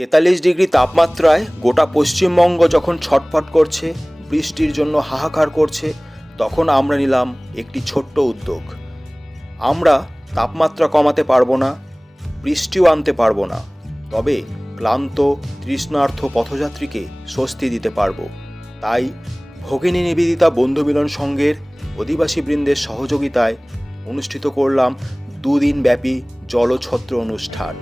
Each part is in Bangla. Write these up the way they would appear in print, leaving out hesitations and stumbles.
43 ডিগ্রি তাপমাত্রায় গোটা পশ্চিমবঙ্গ যখন ছটফট করছে, বৃষ্টির জন্য হাহাকার করছে, তখন আমরা নিলাম একটি ছোট্ট উদ্যোগ। আমরা তাপমাত্রা কমাতে পারবো না, বৃষ্টিও আনতে পারবো না, তবে ক্লান্ত তৃষ্ণার্ত পথযাত্রীকে স্বস্তি দিতে পারবো। তাই ভগিনী নিবেদিতা বন্ধুমিলন সংঘের অধিবাসী বৃন্দের সহযোগিতায় অনুষ্ঠিত করলাম 2 দিন ব্যাপী জলছত্র অনুষ্ঠান।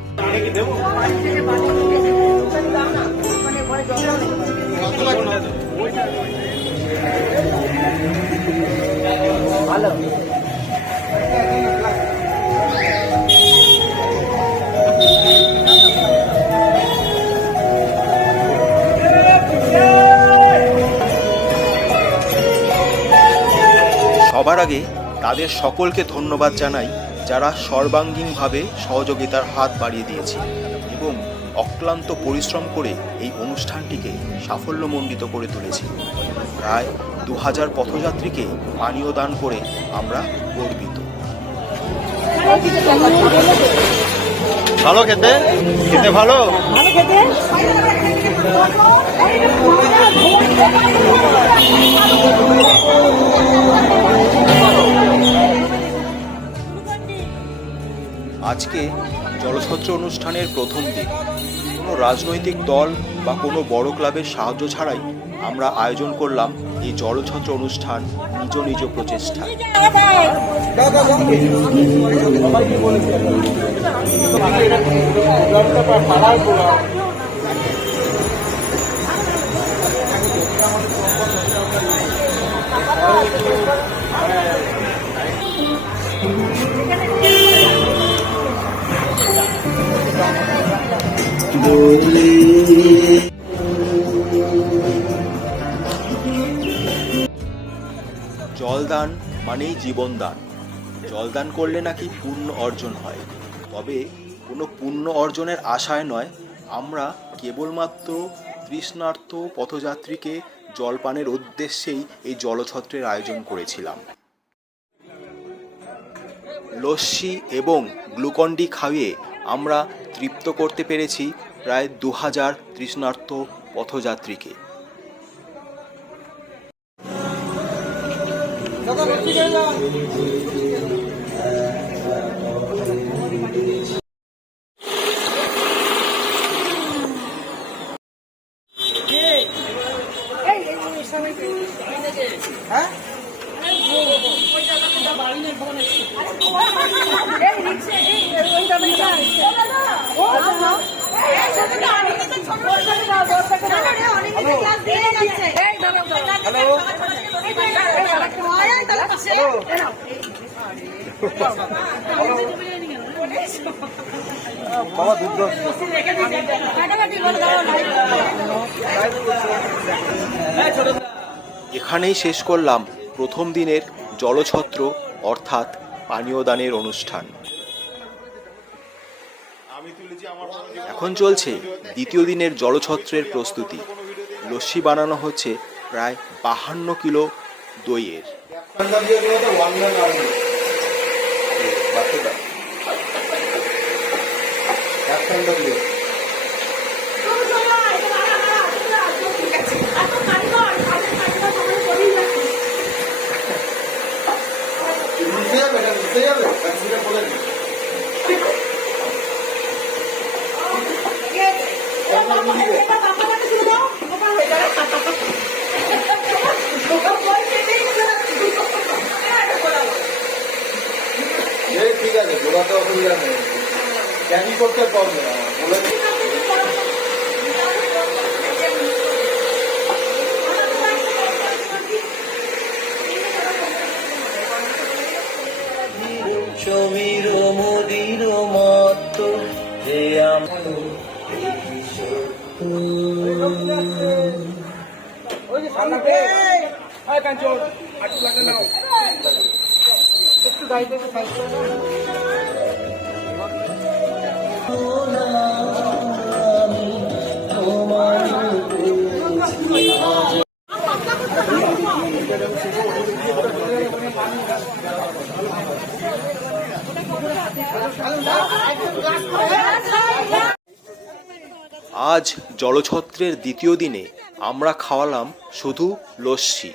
সবার আগে তাদের সকলকে ধন্যবাদ জানাই, যারা সর্বাঙ্গীনভাবে সহযোগিতার হাত বাড়িয়ে দিয়েছে এবং অক্লান্ত পরিশ্রম করে এই অনুষ্ঠানটিকে সাফল্যমণ্ডিত করে তুলেছে। প্রায় 2000 পথযাত্রীকে পানীয় দান করে আমরা গর্বিত। ভালো খেতে খেতে ভালো খেতে আজকে জলছত্র অনুষ্ঠানের প্রথম দিন। কোনো রাজনৈতিক দল বা কোনো বড় ক্লাবের সাহায্য ছাড়াই আমরা আয়োজন করলাম এই জলছত্র অনুষ্ঠান নিজ নিজ প্রচেষ্টায়। জলদান মানেই জীবনদান। জলদান করলে নাকি পুণ্য অর্জন হয়, তবে কোনো পুণ্য অর্জনের আশায় নয়, আমরা কেবলমাত্র তৃষ্ণার্ত পথযাত্রীকে জলপানের উদ্দেশ্যেই এই জলছত্রের আয়োজন করেছিলাম। লস্যি এবং গ্লুকন্ডি খাইয়ে আমরা তৃপ্ত করতে পেরেছি প্রায় 2000 তৃষ্ণার্ত পথযাত্রীকে। এখানেই শেষ করলাম প্রথম দিনের জলছত্র অর্থাৎ পানীয় দানের অনুষ্ঠান। এখন চলছে দ্বিতীয় দিনের জলছত্রের প্রস্তুতি। লস্যি বানানো হচ্ছে প্রায় 52 কিলো দইয়ের। ঠিক আছে, গোড়াতে অসুবিধা নেই, ক্যারি করতে পারবে না বলে। সমীর মোদির মত যে আজ জলছত্রের দ্বিতীয় দিনে আমরা খাওয়ালাম শুধু লস্যি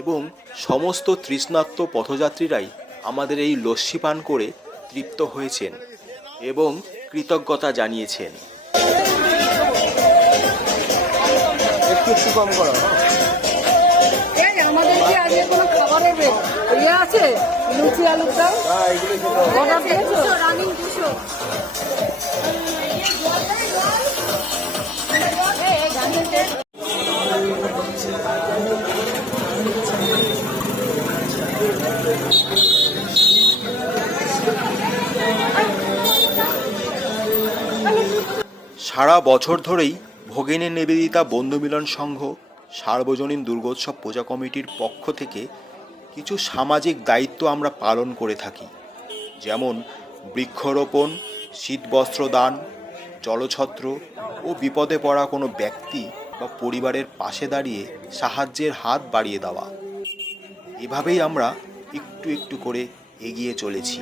এবং সমস্ত তৃষ্ণার্ত পথযাত্রীরাই আমাদের এই লস্যি পান করে তৃপ্ত হয়েছেন এবং কৃতজ্ঞতা জানিয়েছেন। একটু কম করা। আমাদের কি আজকে কোনো খাবারের ইয়ে আছে? লুচি আলুর দম অর্ডার দিয়েছো? রানিং 200। সারা বছর ধরেই ভগিনী নিবেদিতা বন্ধু মিলন সংঘ সার্বজনীন দুর্গোৎসব পূজা কমিটির পক্ষ থেকে কিছু সামাজিক দায়িত্ব আমরা পালন করে থাকি, যেমন বৃক্ষরোপণ, শীতবস্ত্র দান, জলছত্র ও বিপদে পড়া কোনো ব্যক্তি বা পরিবারের পাশে দাঁড়িয়ে সাহায্যের হাত বাড়িয়ে দেওয়া। এভাবেই আমরা একটু একটু করে এগিয়ে চলেছি।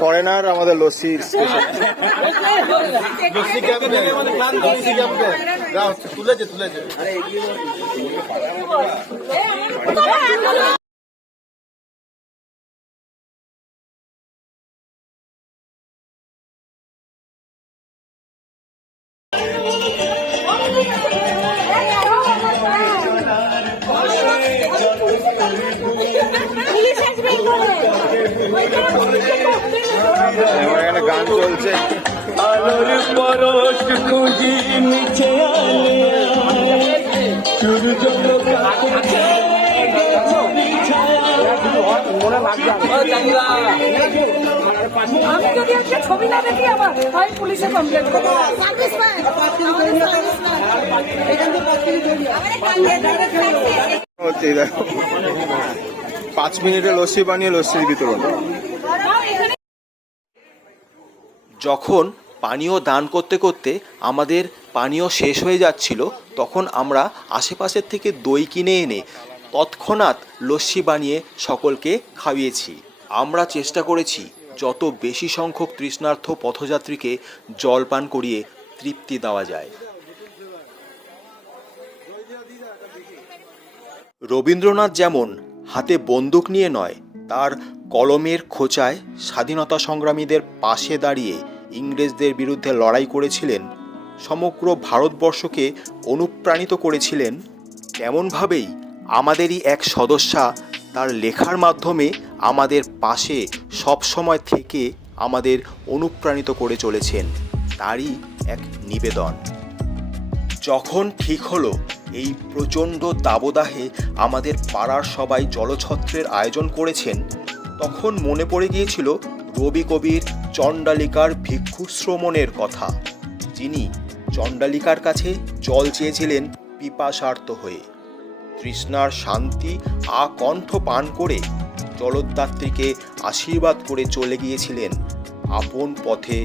ফরেনার আমাদের লস্যি তুলেছে। এখানে গান চলছে। আলোর পরশ খুঁজি নিচে আমি যদি একটা ছবি না দেখি আবার আমি পুলিশে কমপ্লেন করবো। 5 মিনিটে লস্যি বানিয়ে লস্যির বিতরণ। যখন পানীয় দান করতে করতে আমাদের পানীয় শেষ হয়ে যাচ্ছিল, তখন আমরা আশেপাশের থেকে দই কিনে এনে তৎক্ষণাৎ লস্যি বানিয়ে সকলকে খাইয়েছি। আমরা চেষ্টা করেছি যত বেশি সংখ্যক তৃষ্ণার্ত পথযাত্রীকে জল পান করিয়ে তৃপ্তি দেওয়া যায়। রবীন্দ্রনাথ যেমন হাতে বন্দুক নিয়ে নয়, তার কলমের খোঁচায় স্বাধীনতা সংগ্রামীদের পাশে দাঁড়িয়ে ইংরেজদের বিরুদ্ধে লড়াই করেছিলেন, সমগ্র ভারতবর্ষকে অনুপ্রাণিত করেছিলেন, তেমনভাবেই আমাদেরই এক সদস্যা তার লেখার মাধ্যমে আমাদের পাশে সবসময় থেকে আমাদের অনুপ্রাণিত করে চলেছেন। তারই এক নিবেদন। যখন ঠিক হলো এই প্রচণ্ড দাবদাহে আমাদের পাড়ার সবাই জলছত্রের আয়োজন করেছেন, তখন মনে পড়ে গিয়েছিল রবি কবির চণ্ডালিকার ভিক্ষুশ্রমণের কথা, যিনি চণ্ডালিকার কাছে জল চেয়েছিলেন পিপাসার্ত হয়ে। তৃষ্ণার শান্তি আকণ্ঠ পান করে জলদাত্রীকে আশীর্বাদ করে চলে গিয়েছিলেন আপন পথে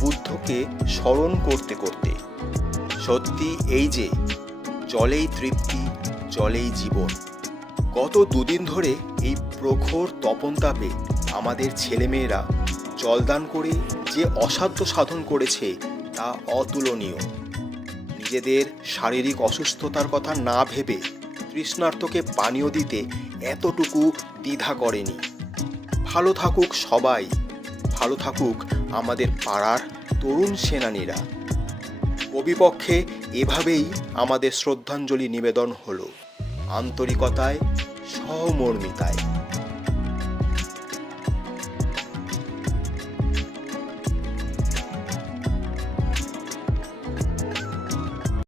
বুদ্ধকে স্মরণ করতে করতে। সত্যি এই যে জলেই তৃপ্তি, জলেই জীবন। গত দুদিন ধরে এই প্রখর তপনতাপে আমাদের ছেলেমেয়েরা জলদান করে যে অসাধ্য সাধন করেছে তা অতুলনীয়। নিজেদের শারীরিক অসুস্থতার কথা না ভেবে তৃষ্ণার্তকে পানীয় দিতে এতটুকু দ্বিধা করেনি। ভালো থাকুক সবাই, ভালো থাকুক আমাদের পাড়ার তরুণ সেনানীরা। কবিপক্ষে এভাবেই আমাদের শ্রদ্ধাঞ্জলি নিবেদন হলো, আন্তরিকতায়, সহমর্মিতায়।